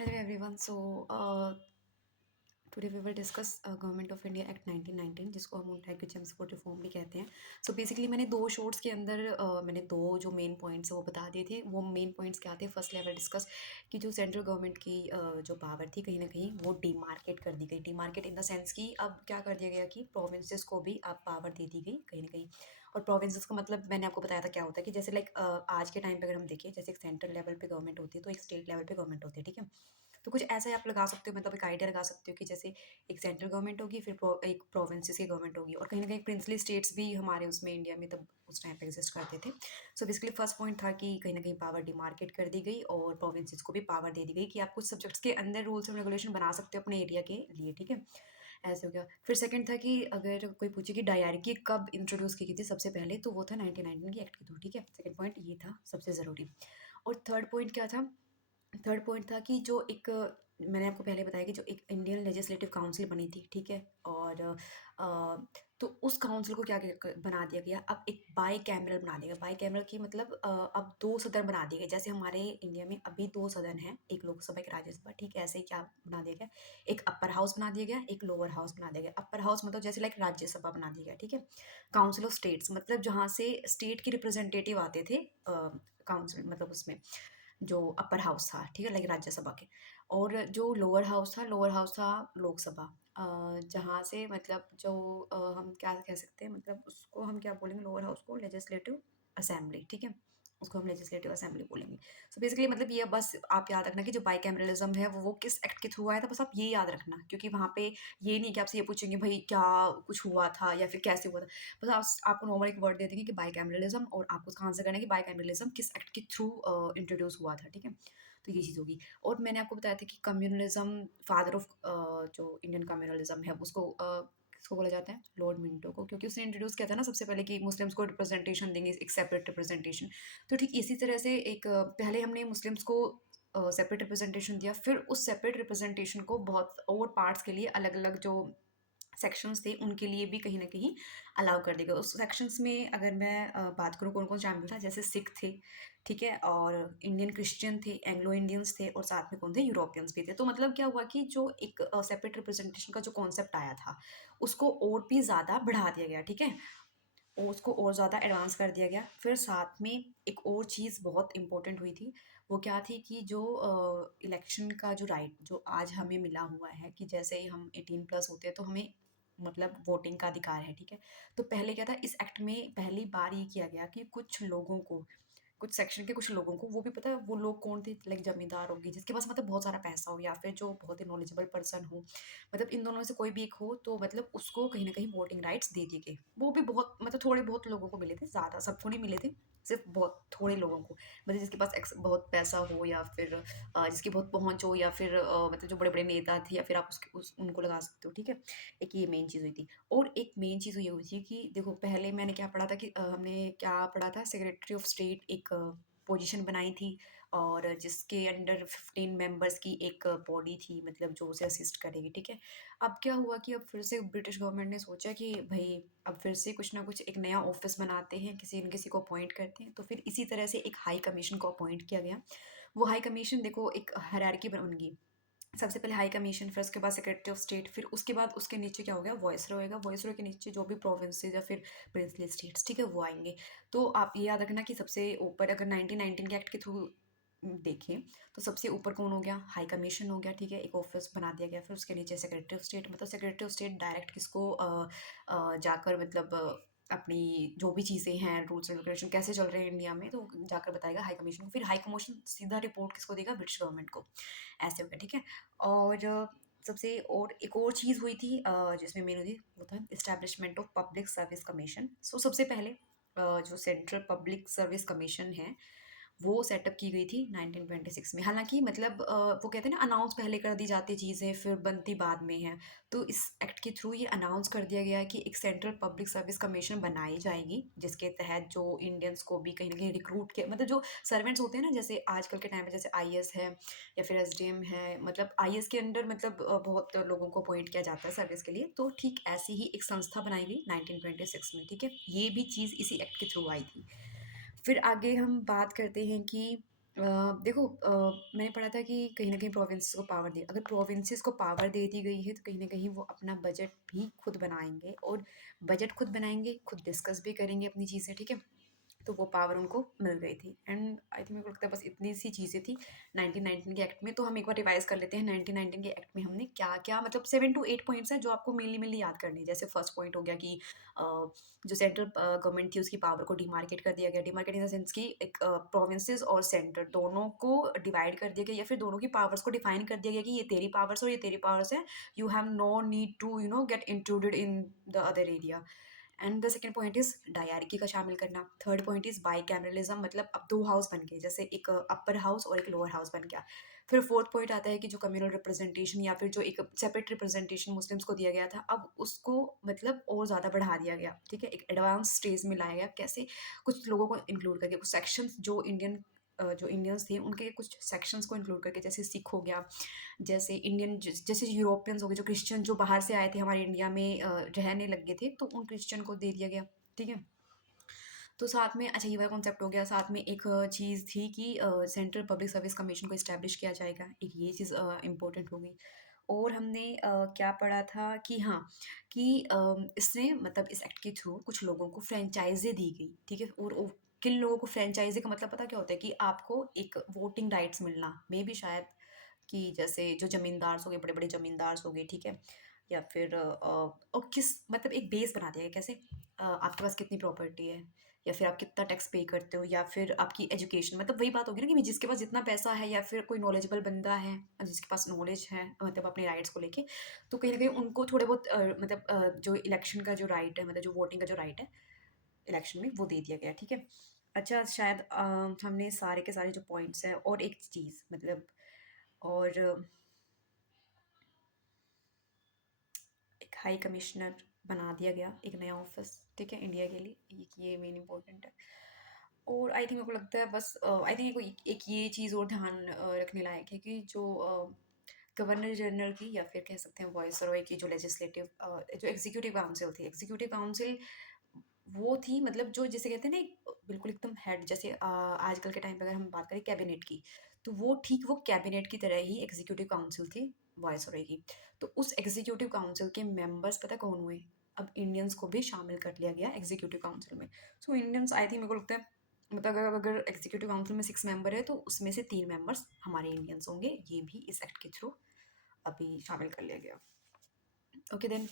Hello everyone. Today we will discuss government of India act 1919 जिसको हम उनटाइक GeM support reform भी कहते हैं। सो बेसिकली मैंने दो शॉर्ट्स के अंदर मैंने दो जो मेन पॉइंट्स है वो बता दिए थे। वो मेन पॉइंट्स क्या थे? फर्स्ट लेवल डिस्कस कि जो सेंट्रल गवर्नमेंट की जो पावर थी कहीं ना कहीं वो डीमार्केट कर दी गई। डीमार्केट इन द सेंस कि अब क्या कर दिया गया कि प्रोविंसेस को भी अब पावर दे दी गई कहीं ना कहीं। और प्रोविंसेस का मतलब मैंने आपको बताया था क्या होता है कि जैसे लाइक आज के टाइम पे अगर हम देखें, जैसे एक सेंट्रल लेवल पे गवर्नमेंट होती है तो एक स्टेट लेवल पे गवर्नमेंट होती है, ठीक है। तो कुछ ऐसा ही आप लगा सकते हो, मतलब एक आइडिया लगा सकते हो कि जैसे एक सेंट्रल गवर्नमेंट होगी, फिर एक प्रोविंसेस की गवर्नमेंट होगी, और कहीं ना कहीं प्रिंसली स्टेट्स भी हमारे उसमें इंडिया में तब उस टाइम पे एग्जिस्ट करते थे। सो बेसिकली फर्स्ट पॉइंट था कि कहीं ना कहीं पावर डिमार्केट कर दी गई और प्रोविंसेस को भी पावर दे दी गई कि आप कुछ सब्जेक्ट्स के अंदर रूल्स एंड रेगुलेशन बना सकते हो अपने एरिया के लिए, ठीक है। ऐसे हो गया। फिर सेकंड था कि अगर कोई पूछे कि डायरकी कब इंट्रोड्यूस की गई थी सबसे पहले, तो वो था 1919 की एक्ट के थ्रू, ठीक है। सेकंड पॉइंट ये था सबसे ज़रूरी। और थर्ड पॉइंट क्या था? थर्ड पॉइंट था कि जो एक मैंने आपको पहले बताया कि जो एक इंडियन लेजिस्लेटिव काउंसिल बनी थी, ठीक है। और तो उस काउंसिल को क्या बना दिया गया, अब एक बाई कैमरल बना दिया गया। बाई कैमरल की मतलब अब दो सदन बना दिए गए। जैसे हमारे इंडिया में अभी दो सदन हैं, एक लोकसभा, एक राज्यसभा, ठीक है। ऐसे ही क्या बना दिया गया, एक अपर हाउस बना दिया गया, एक लोअर हाउस बना दिया गया। अपर हाउस मतलब जैसे लाइक राज्यसभा बना दिया गया, ठीक है। काउंसिल ऑफ स्टेट्स मतलब जहाँ से स्टेट के रिप्रेजेंटेटिव आते थे काउंसिल, मतलब उसमें जो अपर हाउस था, ठीक है, लाइक राज्यसभा के। और जो लोअर हाउस था लोकसभा, जहाँ से मतलब जो हम क्या कह सकते हैं, मतलब उसको हम क्या बोलेंगे, लोअर हाउस को लेजिस्लेटिव असेंबली, ठीक है। उसको हम लेजिस्लेटिव असेंबली बोलेंगे। सो बेसिकली मतलब ये बस आप याद रखना कि जो बाइकैमरलिज्म है वो किस एक्ट के थ्रू आया था, बस आप ये याद रखना, क्योंकि वहाँ पे ये नहीं कि आपसे ये पूछेंगे भाई क्या कुछ हुआ था या फिर कैसे हुआ था। बस आपको नॉर्मल एक वर्ड दे देंगे कि बाइकैमरलिज्म, और आपको उसका आंसर करना है कि बाइकैमरलिज्म किस एक्ट के थ्रू इंट्रोड्यूस हुआ था, ठीक है। तो ये चीज़ होगी। और मैंने आपको बताया था कि कम्युनलिज्म, फादर ऑफ जो इंडियन कम्युनलिज्म है उसको किसको बोला जाता है, लॉर्ड मिंटो को, क्योंकि उसने इंट्रोड्यूस किया था ना सबसे पहले कि मुस्लिम्स को रिप्रेजेंटेशन देंगे, एक सेपरेट रिप्रेजेंटेशन। तो ठीक इसी तरह से एक पहले हमने मुस्लिम्स को सेपरेट रिप्रेजेंटेशन दिया, फिर उस सेपरेट रिप्रेजेंटेशन को बहुत और पार्ट्स के लिए अलग अलग जो सेक्शंस थे उनके लिए भी कहीं न कहीं अलाउ कर देगा। उस सेक्शंस में अगर मैं बात करूँ कौन-कौन शामिल था, जैसे सिख थे, ठीक है? और इंडियन क्रिश्चियन थे, एंग्लो इंडियंस थे, और साथ में कौन थे? यूरोपियंस भी थे। तो मतलब क्या हुआ कि जो एक सेपरेट रिप्रेजेंटेशन का जो कॉन्सेप्ट आया था, उसको और भी ज़्यादा बढ़ा दिया गया, ठीक है? और उसको और ज़्यादा एडवांस कर दिया गया। फिर साथ में एक और चीज़ बहुत इम्पोर्टेंट हुई थी, वो क्या थी कि जो इलेक्शन का जो राइट जो आज हमें मिला हुआ है कि जैसे ही हम 18 प्लस होते हैं तो हमें मतलब वोटिंग का अधिकार है, ठीक है। तो पहले क्या था, इस एक्ट में पहली बार ये किया गया कि कुछ लोगों को, कुछ सेक्शन के कुछ लोगों को, वो भी पता है वो लोग कौन थे, लाइक जमींदार होगी जिसके पास मतलब बहुत सारा पैसा हो, या फिर जो बहुत ही नॉलेजेबल पर्सन हो, मतलब इन दोनों में से कोई भी एक हो, तो मतलब उसको कहीं न कहीं वोटिंग राइट्स दे दिए गए। वो भी बहुत मतलब थोड़े बहुत लोगों को मिले थे, ज़्यादा सबको नहीं मिले थे, सिर्फ़ बहुत थोड़े लोगों को। मतलब जिसके पास बहुत पैसा हो, या फिर जिसकी बहुत पहुँच हो, या फिर मतलब जो बड़े-बड़े नेता थे, या फिर आप उसके उस उनको लगा सकते हो, ठीक है? एक ये मेन चीज़ हुई थी। और एक मेन चीज़ ये हुई थी कि देखो पहले मैंने क्या पढ़ा था कि हमने क्या पढ़ा था, सेक्रेटरी ऑफ स्टेट एक पोजीशन बनाई थी, और जिसके अंडर 15 मेंबर्स की एक बॉडी थी, मतलब जो उसे असिस्ट करेगी, ठीक है। अब क्या हुआ कि अब फिर से ब्रिटिश गवर्नमेंट ने सोचा कि भई अब फिर से कुछ ना कुछ एक नया ऑफ़िस बनाते हैं, किसी न किसी को अपॉइंट करते हैं, तो फिर इसी तरह से एक हाई कमीशन को अपॉइंट किया गया। वो हाई कमीशन देखो एक हायरार्की बन गई। सबसे पहले हाई कमीशन, फिर उसके बाद सेक्रेटरी ऑफ स्टेट, फिर उसके बाद उसके नीचे क्या हो गया, वॉइसरॉय होएगा। वॉइसरॉय के नीचे जो भी प्रोविंसेस या फिर प्रिंसली स्टेट्स, ठीक है, वो आएँगे। तो आप ये याद रखना कि सबसे ऊपर अगर 1919 के एक्ट के थ्रू देखें, तो सबसे ऊपर कौन हो गया, हाई कमीशन हो गया, ठीक है, एक ऑफिस बना दिया गया। फिर उसके नीचे सेक्रेटरी ऑफ स्टेट, मतलब सेक्रेटरी ऑफ स्टेट डायरेक्ट किसको जाकर मतलब अपनी जो भी चीज़ें हैं, रूल्स एंड रेगुलेशन कैसे चल रहे हैं इंडिया में, तो जाकर बताएगा हाई कमीशन को। फिर हाई कमीशन सीधा रिपोर्ट किसको देगा, ब्रिटिश गवर्नमेंट को। ऐसे हो गया, ठीक है। और सबसे और एक और चीज़ हुई थी जिसमें मेन हुई थी, वो था establishment of public service commission. So सबसे पहले जो सेंट्रल पब्लिक सर्विस कमीशन है, वो सेटअप की गई थी 1926 में। हालाँकि मतलब वो कहते हैं ना, अनाउंस पहले कर दी जाती चीज़ें, फिर बनती बाद में है। तो इस एक्ट के थ्रू ये अनाउंस कर दिया गया है कि एक सेंट्रल पब्लिक सर्विस कमीशन बनाई जाएगी, जिसके तहत जो इंडियंस को भी कहीं न कहीं रिक्रूट किया, मतलब जो सर्वेंट्स होते हैं ना, जैसे आजकल के टाइम में जैसे आईएएस है या फिर एसडीएम है, मतलब आईएएस के अंडर मतलब बहुत लोगों को अपॉइंट किया जाता है सर्विस के लिए। तो ठीक ऐसी ही एक संस्था बनाई गई 1926 में, ठीक है? ये भी चीज़ इसी एक्ट के थ्रू आई थी। फिर आगे हम बात करते हैं कि देखो, मैंने पढ़ा था कि कहीं न कहीं प्रोविंसेस को पावर दी, अगर प्रोविंसेस को पावर दे दी गई है तो कहीं न कहीं वो अपना बजट भी खुद बनाएँगे, और बजट खुद बनाएँगे, खुद डिस्कस भी करेंगे अपनी चीज़ें, ठीक है? तो वो पावर उनको मिल गई थी, एंड आई थिंक मेरे को लगता है बस इतनी सी चीज़ें थी 1919 के एक्ट में। तो हम एक बार रिवाइज़ कर लेते हैं 1919 के एक्ट में हमने क्या-क्या, मतलब 7 टू 8 पॉइंट्स हैं जो आपको मेनली याद करने हैं। जैसे फर्स्ट पॉइंट हो गया कि जो सेंट्रल गवर्नमेंट थी उसकी पावर को डिमार्केट कर दिया गया। डिमार्केट इन द सेंस कि एक प्रोविंसेस और सेंटर दोनों को डिवाइड कर दिया गया, या फिर दोनों की पावर्स को डिफाइन कर दिया गया कि ये तेरी पावर्स और ये तेरी पावर्स है। You have no need to get included in the other area. And the second point is diarchy का शामिल करना। Third point is bicameralism, मतलब अब दो हाउस बन गए, जैसे एक अपर हाउस और एक लोअर हाउस बन गया। फिर फोर्थ पॉइंट आता है कि जो कम्युनल रिप्रेजेंटेशन या फिर जो एक सेपरेट रिप्रेजेंटेशन मुस्लिम्स को दिया गया था, अब उसको मतलब और ज़्यादा बढ़ा दिया गया, ठीक है, एक एडवांस स्टेज में लाया गया। कैसे? कुछ लोगों को इंक्लूड करके, कुछ सेक्शंस जो इंडियंस थे उनके कुछ सेक्शंस को इंक्लूड करके, जैसे सिख हो गया, जैसे जैसे यूरोपियंस हो गए, जो क्रिश्चियन जो बाहर से आए थे हमारे इंडिया में रहने लग गए थे, तो उन क्रिश्चियन को दे दिया गया, ठीक है। तो साथ में अच्छा ये वाला कॉन्सेप्ट हो गया, साथ में एक चीज़ थी कि सेंट्रल पब्लिक सर्विस कमीशन को इस्टेब्लिश किया जाएगा, एक ये चीज़ इंपॉर्टेंट होगी। और हमने क्या पढ़ा था कि हाँ, कि इसने मतलब इस एक्ट के थ्रू कुछ लोगों को फ्रेंचाइज़ी दी गई, ठीक है। और किन लोगों को फ्रेंचाइज़ी का मतलब पता क्या होता है? कि आपको एक वोटिंग राइट्स मिलना, मे बी शायद कि जैसे जो ज़मींदार्स हो गए, बड़े-बड़े ज़मींदार्स हो गए, ठीक है? या फिर और किस मतलब एक बेस बना दिया गया, कैसे? आपके पास कितनी प्रॉपर्टी है, या फिर आप कितना टैक्स पे करते हो, या फिर आपकी एजुकेशन, मतलब वही बात होगी ना कि जिसके पास जितना पैसा है, या फिर कोई नॉलेजेबल बंदा है जिसके पास नॉलेज है मतलब अपने राइट्स को लेके, तो कहीं न कहीं उनको थोड़े बहुत मतलब जो इलेक्शन का जो राइट है, मतलब जो वोटिंग का जो राइट है इलेक्शन में, वो दे दिया गया, ठीक है? अच्छा, शायद हमने सारे के सारे जो पॉइंट्स हैं, और एक चीज़ मतलब, और एक हाई कमिश्नर बना दिया गया, एक नया ऑफिस, ठीक है, इंडिया के लिए, ये मेन इंपॉर्टेंट है। और आई थिंक मेरे को लगता है बस आई थिंक एक ये चीज़ और ध्यान रखने लायक है कि जो गवर्नर जनरल की, या फिर कह सकते हैं वॉइस रॉय की, जो लेजिस्लेटिव जो एग्जीक्यूटिव काउंसिल थी, एग्जीक्यूटिव काउंसिल वो थी, मतलब जो जिसे कहते हैं ना बिल्कुल एकदम हेड, जैसे आजकल के टाइम पे अगर हम बात करें कैबिनेट की, तो वो ठीक वो कैबिनेट की तरह ही एग्जीक्यूटिव काउंसिल थी वायसरॉय की। तो उस एग्जीक्यूटिव काउंसिल के मेंबर्स पता कौन हुए? अब इंडियंस को भी शामिल कर लिया गया एग्जीक्यूटिव काउंसिल में। सो इंडियंस आई थिंक मेरे को लगता है, मतलब अगर एग्जीक्यूटिव काउंसिल में 6 मेंबर है तो उसमें से 3 मेंबर्स हमारे इंडियंस होंगे, ये भी इस एक्ट के थ्रू अभी शामिल कर लिया गया। Okay then,